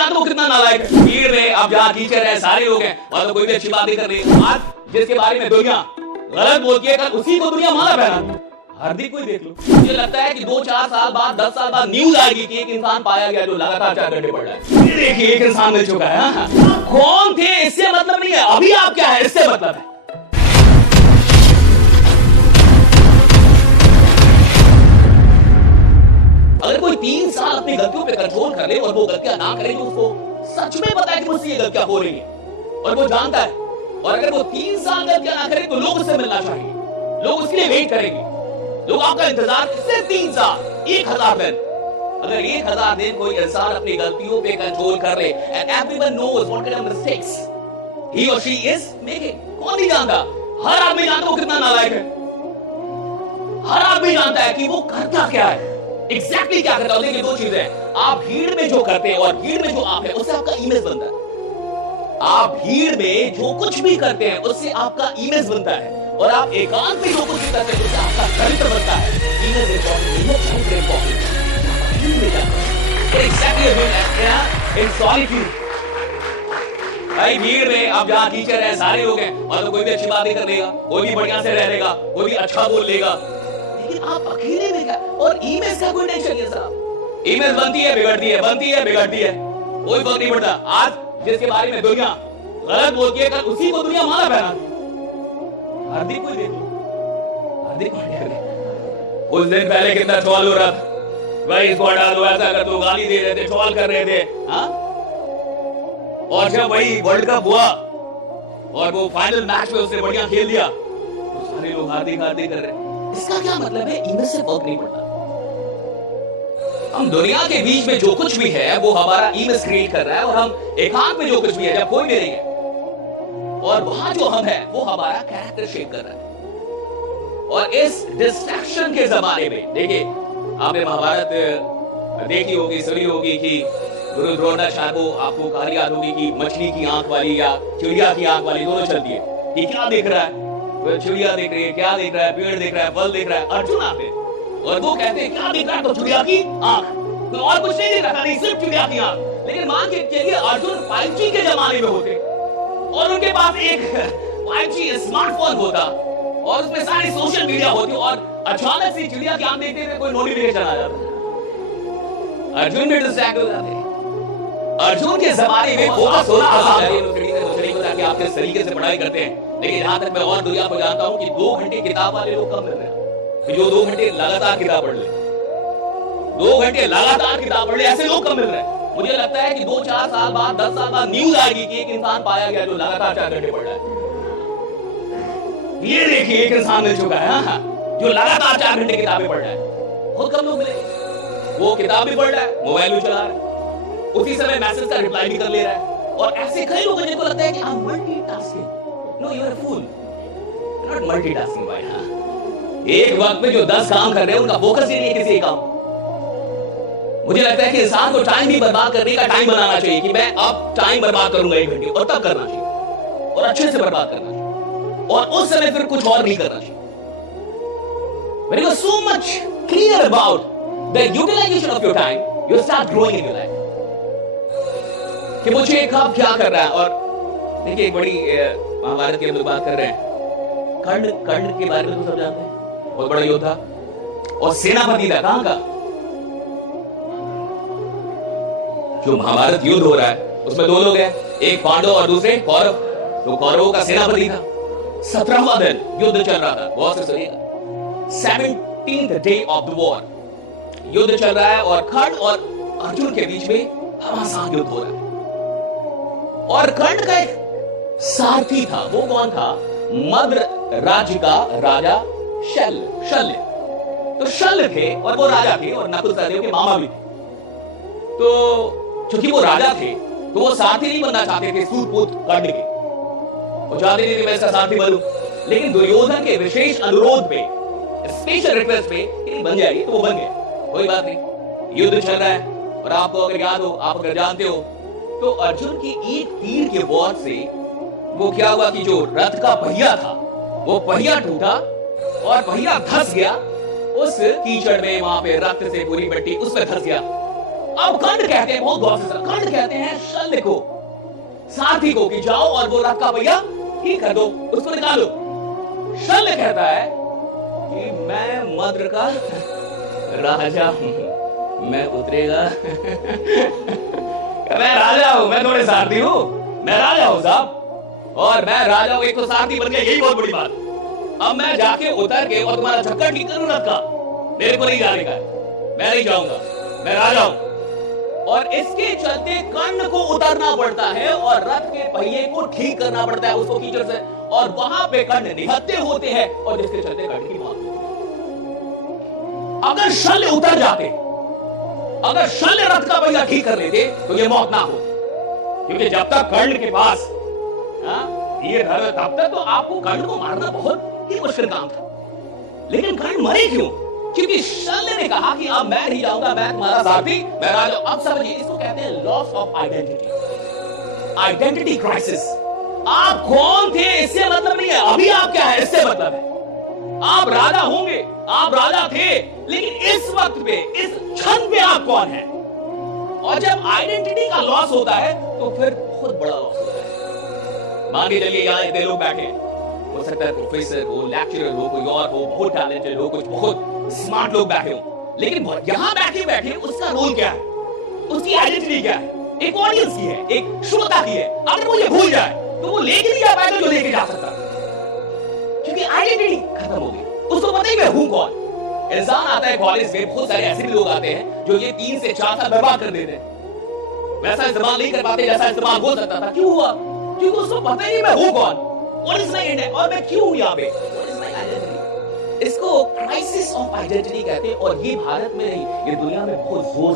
जानते वो कितना नालायक है। भीड़ में अब जहाँ टीचर है सारे लोग हैं, वहां तो कोई भी अच्छी बात नहीं कर रही। आज जिसके बारे में दुनिया गलत बोलती है, कल उसी को दुनिया माला पहना। हार्दिक कोई देख लो, मुझे लगता है कि 2-4 साल बाद 10 साल बाद न्यूज आएगी कि एक इंसान पाया गया जो लगातार 4 घंटे पढ़ रहा है। देखिए एक इंसान मिल चुका है। कौन थे इससे मतलब नहीं है, अभी आप क्या है इससे मतलब है। अगर कोई 3 साल अपनी गलतियों पे कंट्रोल कर ले और वो गलतियां ना करे जो उसको सच में पता है कि मुझसे ये गलतियां हो रही है और वो जानता है, और अगर वो 3 साल गलतियां ना करे तो लोग उससे मिलना चाहिए, लोग उसके लिए वेट करेंगे, लोग आपका इंतजार सिर्फ 3 साल 1000 दिन। अगर 1000 दिन कोई इंसान अपनी गलतियों पे कंट्रोल कर ले and everyone knows what kind of mistakes he और शी इज मेकिंग, कौन नहीं जानता, हर आदमी जानता वो कितना नालायक है, हर आदमी जानता है कि वो करता क्या है, एग्जैक्टली क्या करता है। देखिए 2 चीजें, आप भीड़ में जो करते हैं और भीड़ में जो आप है उससे आपका इमेज बनता है। आप भीड़ में जो कुछ भी करते हैं उससे आपका इमेज बनता है, और आप एकांत में जो कुछ भी करते हैं उससे आपका चरित्र बनता है। इमेज इंपॉर्टेंट, चरित्र इंपॉर्टेंट। इन सॉलिट्यूड, भाई भीड़ में अब जहाँ टीचर है सारे लोग हैं, वहां तो कोई भी अच्छी बात नहीं कर लेगा, कोई भी बढ़िया से रह लेगा, कोई भी अच्छा बोल लेगा, लेकिन आप अकेले में क्या, और इमेज का कोई टेंशन नहीं साहब। इमेज बनती है बिगड़ती है, बनती है बिगड़ती है, कोई फर्क नहीं पड़ता। आज जिसके बारे में दुनिया गलत बोलती है, कल उसी को दुनिया माला पहना। हार्दिक कोई देख लो, हार्दिक पांड्या उस दिन पहले कितना ट्रोल हो रहा था, भाई इसको हटा दो, ऐसा कर दो, गाली दे रहे थे, ट्रोल कर रहे थे, हाँ? और जब वही वर्ल्ड कप हुआ और वो फाइनल मैच में उसने बढ़िया खेल दिया तो सारे लोग हार्दिक हार्दिक कर रहे। इसका क्या मतलब है, इमेज से फर्क नहीं पड़ता। हम दुनिया के बीच में जो कुछ भी है वो हमारा इमेज क्रिएट कर रहा है, और हम एकांत में जो कुछ भी है जब कोई भी नहीं है और वहां जो हम है वो हमारा कैरेक्टर शेप कर रहा है। और इस डिस्ट्रैक्शन के जमाने में देखिए, आपने महाभारत देखी होगी, सुनी होगी कि गुरु द्रोणाचार्य को आपको कहानी याद होगी कि मछली की आंख वाली या चिड़िया की आंख वाली दोनों चलती है कि क्या देख रहा है, वो चिड़िया देख रही है, क्या देख रहा है, पेड़ देख रहा है, फल देख रहा है, अर्जुन आते हैं और वो कहते हैं क्या देख रहा है, तो चिड़िया की आंख, तो और कुछ नहीं देख रहा था, नहीं सिर्फ चिड़िया की आंख। लेकिन मान के चलिए अर्जुन 5G के जमाने में होते और उनके पास एक 5G स्मार्टफोन होता और उसमें सारी सोशल मीडिया होती और अचानक से चिड़िया की आंख देखते हुए कोई नोटिफिकेशन आ जाता, अर्जुन भी डिस्ट्रैक्ट हो जाते। अर्जुन के जमाने में फोकस होना आसान है, ताकि आप किस तरीके से पढ़ाई करते हैं। लेकिन यहां तक मैं और दुनिया को जानता हूं कि 2 घंटे किताब वाले लोग कम मिल रहे हैं, जो 2 घंटे लगातार किताब पढ़ ले, 2 घंटे लगातार किताब पढ़ ले, ऐसे लोग कम मिल रहे हैं। मुझे लगता है कि 2-4 साल बाद 10 साल बाद न्यूज आएगी कि एक इंसान पाया गया जो लगातार 4 घंटे पढ़ रहा है। ये देखिए एक इंसान मिल चुका है जो लगातार 4 घंटे किताबें पढ़ रहा है। बहुत कम लोग मिले, वो किताब भी पढ़ रहा है, मोबाइल भी चला रहा है, उसी समय मैसेज का रिप्लाई भी कर ले रहा है। और ऐसे कई लोग जिनको लगता है कि I am multitasking. No, you are a fool, not multitasking भाई। हाँ, एक वक्त में जो 10 काम कर रहे हैं उनका फोकस ही नहीं है किसी काम। मुझे लगता है कि इंसान को टाइम भी बर्बाद करने का टाइम बनाना चाहिए कि मैं अब टाइम बर्बाद करूंगा 1 घंटे, और तब करना चाहिए और अच्छे से बर्बाद करना चाहिए, और उस समय फिर कुछ और नहीं करना चाहिए। When you are so much clear about the utilization of your time, you start growing in your life. कि मुझे कब क्या कर रहा है। और देखिए एक बड़ी महाभारत की हम लोग बात कर रहे हैं, कर्ण के बारे में तो सब जानते हैं, बहुत बड़ा योद्धा और सेनापति था। कहां का जो महाभारत युद्ध हो रहा है उसमें 2 लोग हैं, एक पांडव और दूसरे कौरव। तो कौरवों का सेनापति था। 17वां दिन युद्ध चल रहा था, बहुत से सुनिएगा, 17th day of the war युद्ध चल रहा है और कर्ण और अर्जुन के बीच में घमासान युद्ध हो रहा है। और कर्ण का एक सारथी था, वो कौन था, मद्र राज्य का राजा शल्य। तो शल्य थे और वो राजा थे और नकुल सहदेव के मामा भी थे। तो चूंकि वो राजा थे तो वो सारथी नहीं बनना चाहते थे सूतपुत्र कर्ण के, वो चाहते थे मैं इसका सारथी बनूं। लेकिन दुर्योधन के विशेष अनुरोध पे, स्पेशल रिक्वेस्ट पे कि बन जाएगी, तो वो बन गए। कोई बात नहीं, युद्ध चल रहा है और आपको अगर याद हो, आप अगर जानते हो, तो अर्जुन की एक तीर के वार से वो क्या हुआ कि जो रथ का पहिया था वो पहिया टूटा और पहिया धंस गया उस कीचड़ में, वहां पे रक्त से पूरी मिट्टी उसमें धंस गया अब कंड कहते हैं, बहुत गौर से सुनो, कंड कहते हैं शल्य को, सारथी को, कि जाओ और वो रथ का पहिया ठीक कर दो, उसको निकालो। शल्य कहता है कि मैं मद्र का राजा हूं, मैं उतरेगा मैं राजा हूं, मैं थोड़े सारथी हूं, मैं राजा हूं साहब, और मैं राजा हूं, एक तो सारथी बन गया, यही बहुत बड़ी बात। अब मैं जाके उतर के और तुम्हारा चक्कर ठीक करूं रथ का, मेरे को नहीं जाने का, मैं नहीं जाऊंगा, मैं राजा हूं। और इसके चलते कर्ण को उतरना पड़ता है और रथ के पहिए को ठीक करना पड़ता है उसको कीचड़ से, और वहां पे कर्ण निहत्थे होते हैं और जिसके चलते कर्ण की मौत होती है। अगर शल्य उतर जाते, अगर शल्य रथ का पहिया ठीक कर लेते तो ये मौत ना होती, क्योंकि जब तक कर्ण के पास ये धर्म, तब तक तो आपको कर्ण को मारना बहुत ही मुश्किल काम था। लेकिन कर्ण मरे क्यों? क्योंकि शल्य ने कहा कि अब मैं नहीं जाऊंगा, मैं तुम्हारा साथी, मैं राजा। अब समझिए, इसको कहते हैं loss of identity, identity crisis. आप कौन थे इससे मतलब नहीं है, अभी आप क्या है इससे मतलब है। आप राजा होंगे, आप राजा थे, लेकिन इस वक्त पे, इस क्षण पे आप कौन है। और जब आइडेंटिटी का लॉस होता है तो फिर बहुत बड़ा लॉस होता है। मान के चलिए यहां इतने लोग बैठे हैं, हो सकता है प्रोफेसर हो, लेक्चरर हो, कोई और हो, बहुत टैलेंटेड हो, कुछ बहुत स्मार्ट लोग बैठे हो, लेकिन यहां बैठे बैठे उसका रोल क्या है, उसकी आइडेंटिटी क्या है, एक ऑडियंस की है, एक श्रोता की है। अगर वो ये भूल जाए तो वो लेके नहीं जा पाएगा जो लेके जा सकता, क्योंकि आइडेंटिटी खत्म हो गई, उसको पता ही मैं हूं कौन। इंसान आता है कॉलेज में, बहुत सारे ऐसे भी लोग आते हैं जो ये 3 से 4 साल बर्बाद कर देते हैं, वैसा इस्तेमाल नहीं कर पाते जैसा इस्तेमाल हो सकता था। क्यों हुआ? क्योंकि उसको पता ही नहीं मैं हूं कौन, व्हाट इज माय आइडेंटिटी, और मैं क्यों हूं यहां पे, व्हाट इज माय आइडेंटिटी। इसको क्राइसिस ऑफ आइडेंटिटी कहते हैं, और ये भारत में नहीं, ये दुनिया में बहुत जोर